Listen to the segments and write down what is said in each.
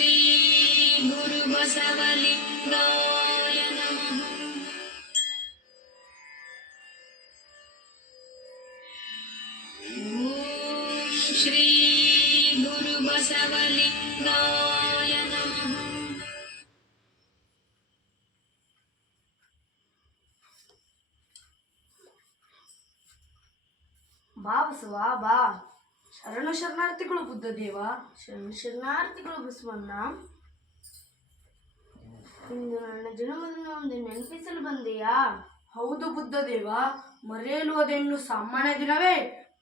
ಶ್ರೀ ಗುರು ಬಸವಲಿಂಗಾಯ ನಮಃ. ಓಂ ಶ್ರೀ ಗುರು ಬಸವಲಿಂಗಾಯ ನಮಃ. ಬಾ ಬಸವ ಬಾ. ಶರಣ ಶರಣಾರ್ಥಿಗಳು ಬುದ್ಧದೇವ. ಶರಣ ಶರಣಾರ್ಥಿಗಳು ಬಸವಣ್ಣ. ಇಂದು ನನ್ನ ಜನ್ಮದಿನ ಒಂದು ನೆನಪಿಸಲು ಬಂದೆಯಾ? ಹೌದು ಬುದ್ಧದೇವ, ಮರೆಯಲು ಅದೇನು ಸಾಮಾನ್ಯ ದಿನವೇ?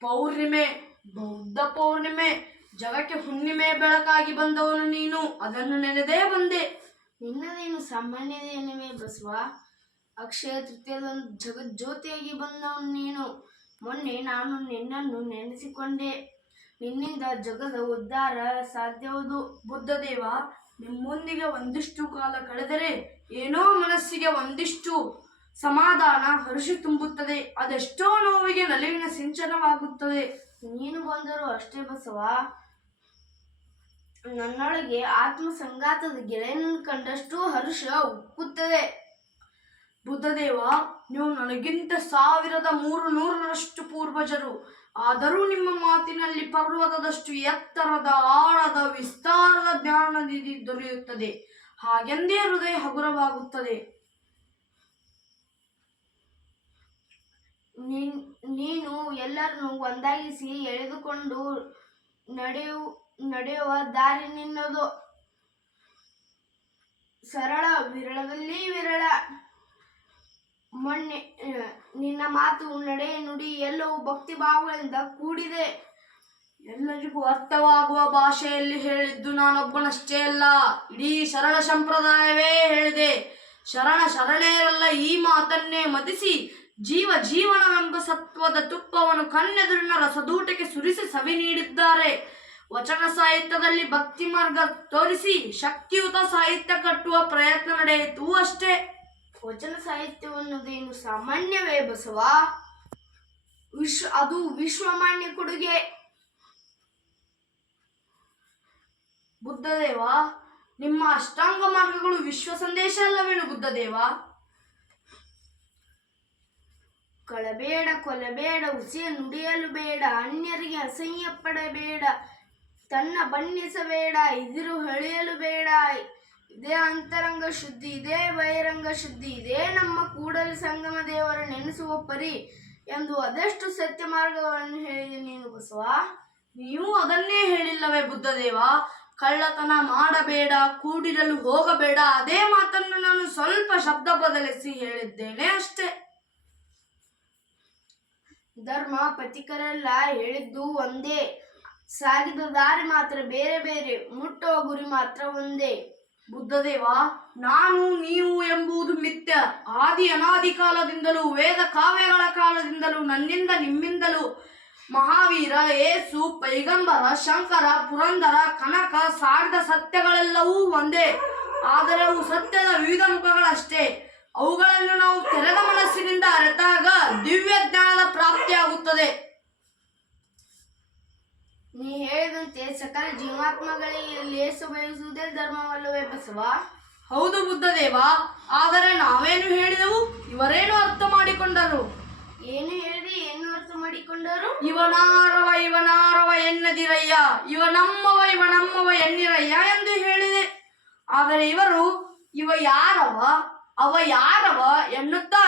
ಪೌರ್ಣಿಮೆ, ಬೌದ್ಧ ಪೌರ್ಣಿಮೆ, ಜಗಕ್ಕೆ ಹುಣ್ಣಿಮೆ ಬೆಳಕಾಗಿ ಬಂದವನು ನೀನು, ಅದನ್ನು ನೆನೆದೇ ಬಂದೆ. ನಿನ್ನದೇನು ಸಾಮಾನ್ಯ ದಿನವೇ ಬಸವ? ಅಕ್ಷಯ ತೃತೀಯದಂದು ಜಗಜ್ಯೋತಿಯಾಗಿ ಬಂದವನು ನೀನು. ಮೊನ್ನೆ ನಾನು ನಿನ್ನನ್ನು ನೆನೆಸಿಕೊಂಡೆ. ನಿನ್ನಿಂದ ಜಗದ ಉದ್ಧಾರ ಸಾಧ್ಯವುದು. ಬುದ್ಧದೇವ, ನಿಮ್ಮೊಂದಿಗೆ ಒಂದಿಷ್ಟು ಕಾಲ ಕಳೆದರೆ ಏನೋ ಮನಸ್ಸಿಗೆ ಒಂದಿಷ್ಟು ಸಮಾಧಾನ, ಹರ್ಷ ತುಂಬುತ್ತದೆ. ಅದೆಷ್ಟೋ ನೋವಿಗೆ ನಲಿವಿನ ಸಿಂಚನವಾಗುತ್ತದೆ. ನೀನು ಬಂದರೂ ಅಷ್ಟೇ ಬಸವ. ನನ್ನೊಳಗೆ ಆತ್ಮ ಸಂಗಾತದ ಗೆಳೆಯನನ್ನು ಕಂಡಷ್ಟು ಹರ್ಷ ಉಕ್ಕುತ್ತದೆ. ಬುದ್ಧದೇವ, ನೀವು ನನಗಿಂತ 1300ರಷ್ಟು ಪೂರ್ವಜರು. ಆದರೂ ನಿಮ್ಮ ಮಾತಿನಲ್ಲಿ ಪರ್ವತದಷ್ಟು ಎತ್ತರದ, ಆಳದ, ವಿಸ್ತಾರದ ಜ್ಞಾನ ನಿಧಿ ದೊರೆಯುತ್ತದೆ. ಹಾಗೆಂದೇ ಹೃದಯ ಹಗುರವಾಗುತ್ತದೆ. ನೀನು ಎಲ್ಲರನ್ನು ಒಂದಾಗಿಸಿ ಎಳೆದುಕೊಂಡು ನಡೆಯುವ ದಾರಿ ನಿನ್ನದು. ಸರಳ, ವಿರಳದಲ್ಲಿ ವಿರಳ. ಮೊನ್ನೆ ನಿನ್ನ ಮಾತು, ನಡೆ, ನುಡಿ ಎಲ್ಲವೂ ಭಕ್ತಿ ಭಾವಗಳಿಂದ ಕೂಡಿದೆ. ಎಲ್ಲರಿಗೂ ಅರ್ಥವಾಗುವ ಭಾಷೆಯಲ್ಲಿ ಹೇಳಿದ್ದು ನಾನೊಬ್ಬನಷ್ಟೇ ಅಲ್ಲ, ಇಡೀ ಶರಣ ಸಂಪ್ರದಾಯವೇ ಹೇಳಿದೆ. ಶರಣೆಯರೆಲ್ಲ ಈ ಮಾತನ್ನೇ ಮತಿಸಿ ಜೀವನವೆಂಬ ಸತ್ವದ ತುಪ್ಪವನ್ನು ಕಣ್ಣೆದುರಿನ ರಸದೂಟಕ್ಕೆ ಸುರಿಸಿ ಸವಿ ನೀಡಿದ್ದಾರೆ. ವಚನ ಸಾಹಿತ್ಯದಲ್ಲಿ ಭಕ್ತಿ ಮಾರ್ಗ ತೋರಿಸಿ ಶಕ್ತಿಯುತ ಸಾಹಿತ್ಯ ಕಟ್ಟುವ ಪ್ರಯತ್ನ ನಡೆಯಿತು ಅಷ್ಟೇ. ವಚನ ಸಾಹಿತ್ಯವನ್ನುದೇನು ಸಾಮಾನ್ಯವೇ ಬಸವ? ಅದು ವಿಶ್ವಮಾನ್ಯ ಕೊಡುಗೆ. ಬುದ್ಧದೇವ, ನಿಮ್ಮ ಅಷ್ಟಾಂಗ ಮಾರ್ಗಗಳು ವಿಶ್ವ ಸಂದೇಶ ಅಲ್ಲವೇನು ಬುದ್ಧದೇವ? ಕಳಬೇಡ, ಕೊಲಬೇಡ, ಹುಸಿಯ ನುಡಿಯಲು ಬೇಡ, ಅನ್ಯರಿಗೆ ಅಸಹ್ಯ ಪಡಬೇಡ, ತನ್ನ ಬಣ್ಣಿಸಬೇಡ, ಇದಿರು ಹೊಳೆಯಲು ಬೇಡ. ಇದೇ ಅಂತರಂಗ ಶುದ್ಧಿ, ಇದೇ ಬಹಿರಂಗ ಶುದ್ಧಿ, ಇದೇ ನಮ್ಮ ಕೂಡಲ ಸಂಗಮ ದೇವರ ನೆನೆಸುವ ಪರಿ ಎಂದು ಅದೆಷ್ಟು ಸತ್ಯ ಮಾರ್ಗಗಳನ್ನು ಹೇಳಿದೆ ನೀನು ಬಸವ. ನೀವು ಅದನ್ನೇ ಹೇಳಿಲ್ಲವೇ ಬುದ್ಧದೇವ? ಕಳ್ಳತನ ಮಾಡಬೇಡ, ಕೂಡಿರಲು ಹೋಗಬೇಡ, ಅದೇ ಮಾತನ್ನು ನಾನು ಸ್ವಲ್ಪ ಶಬ್ದ ಬದಲಿಸಿ ಹೇಳಿದ್ದೇನೆ ಅಷ್ಟೇ. ಧರ್ಮ ಪಥಿಕರೆಲ್ಲ ಹೇಳಿದ್ದು ಒಂದೇ, ಸಾಗಿದ ದಾರಿ ಮಾತ್ರ ಬೇರೆ ಬೇರೆ, ಮುಟ್ಟುವ ಗುರಿ ಮಾತ್ರ ಒಂದೇ. ಬುದ್ಧದೇವ, ನಾನು ನೀವು ಎಂಬುದು ಮಿಥ್ಯ. ಆದಿ ಅನಾದಿ ಕಾಲದಿಂದಲೂ, ವೇದ ಕಾವ್ಯಗಳ ಕಾಲದಿಂದಲೂ, ನನ್ನಿಂದ ನಿಮ್ಮಿಂದಲೂ ಮಹಾವೀರ, ಏಸು, ಪೈಗಂಬರ, ಶಂಕರ, ಪುರಂದರ, ಕನಕ ಸಾರಿದ ಸತ್ಯಗಳೆಲ್ಲವೂ ಒಂದೇ. ಆದರೆ ಅವು ಸತ್ಯದ ವಿವಿಧ ಮುಖಗಳಷ್ಟೇ. ಅವುಗಳನ್ನು ನಾವು ತೆರೆದ ಮನಸ್ಸಿನಿಂದ ಅರಿತಾಗ ದಿವ್ಯ ಜ್ಞಾನದ ಪ್ರಾಪ್ತಿಯಾಗುತ್ತದೆ. ನೀ ಹೇಳಿದಂತೆ ಸಕಲ ಜೀವಾತ್ಮಗಳಿಗೆ ಲೇಸು ಬಯಸುವುದೇ ಧರ್ಮವಲ್ಲವೇ ಬಸವ? ಹೌದು ಬುದ್ಧದೇವ, ಆದರೆ ನಾವೇನು ಹೇಳಿದೆವು, ಇವರೇನು ಅರ್ಥ ಮಾಡಿಕೊಂಡರು? ಏನು ಹೇಳಿದೆ, ಏನು ಅರ್ಥ ಮಾಡಿಕೊಂಡರು? ಇವನಾರವ ಎನ್ನದಿರಯ್ಯ, ಇವ ನಮ್ಮವ ಎನ್ನಿರಯ್ಯ ಎಂದು ಹೇಳಿದೆ. ಆದರೆ ಇವರು ಇವ ಯಾರವ, ಅವ ಯಾರವ ಎನ್ನುತ್ತಾ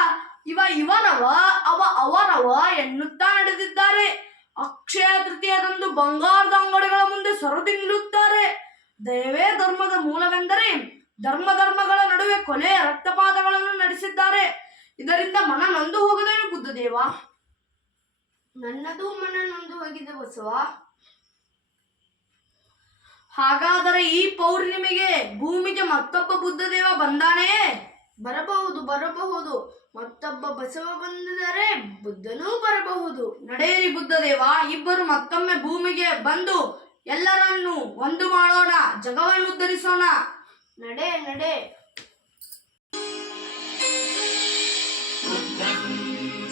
ಇವರವ, ಅವ ಅವರವ ಎನ್ನುತ್ತಾ ನಡೆದಿದ್ದಾರೆ. ಅಕ್ಷಯ ತೃತೀಯದಂದು ಬಂಗಾರದ ಅಂಗಡಿಗಳ ಮುಂದೆ ಸರದಿ ನಿಲ್ಲುತ್ತಾರೆ. ದಯವೇ ಧರ್ಮದ ಮೂಲವೆಂದರೆ ಧರ್ಮಗಳ ನಡುವೆ ಕೊಲೆಯ ರಕ್ತಪಾತಗಳನ್ನು ನಡೆಸಿದ್ದಾರೆ. ಇದರಿಂದ ಮನ ನೊಂದು ಹೋಗದೇನು ಬುದ್ಧದೇವ? ನನ್ನದು ಮನ ನೊಂದು ಹೋಗಿದೆ ಬಸವ. ಹಾಗಾದರೆ ಈ ಪೌರ್ಣಿಮೆಗೆ ಭೂಮಿಗೆ ಮತ್ತೊಬ್ಬ ಬುದ್ಧದೇವ ಬಂದಾನೇ? ಬರಬಹುದು. ಮತ್ತೊಬ್ಬ ಬಸವ ಬಂದರೆ ಬುದ್ಧನೂ ಬರಬಹುದು. ನಡೆಯಿರಿ ಬುದ್ಧದೇವ, ಇಬ್ಬರು ಮತ್ತೊಮ್ಮೆ ಭೂಮಿಗೆ ಬಂದು ಎಲ್ಲರನ್ನೂ ಒಂದು ಮಾಡೋಣ, ಜಗವನ್ನು ಉದ್ಧರಿಸೋಣ. ನಡೆ.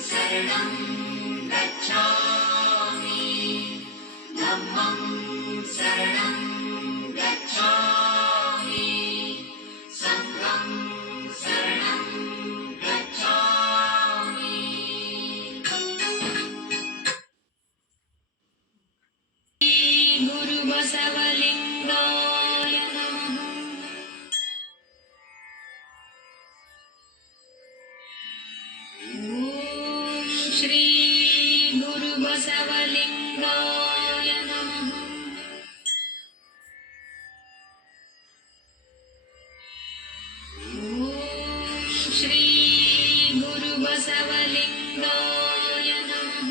ಶರಣಂ ಗಚ್ಛಾಮಿ, ಧಮ್ಮಂ ಶರಣಂ ಗಚ್ಛಾಮಿ. ಶ್ರೀ ಗುರು ಬಸವಲಿಂಗಾಯ ನಮಃ. ಓಂ ಶ್ರೀ ಗುರು ಬಸವಲಿಂಗಾಯ ನಮಃ.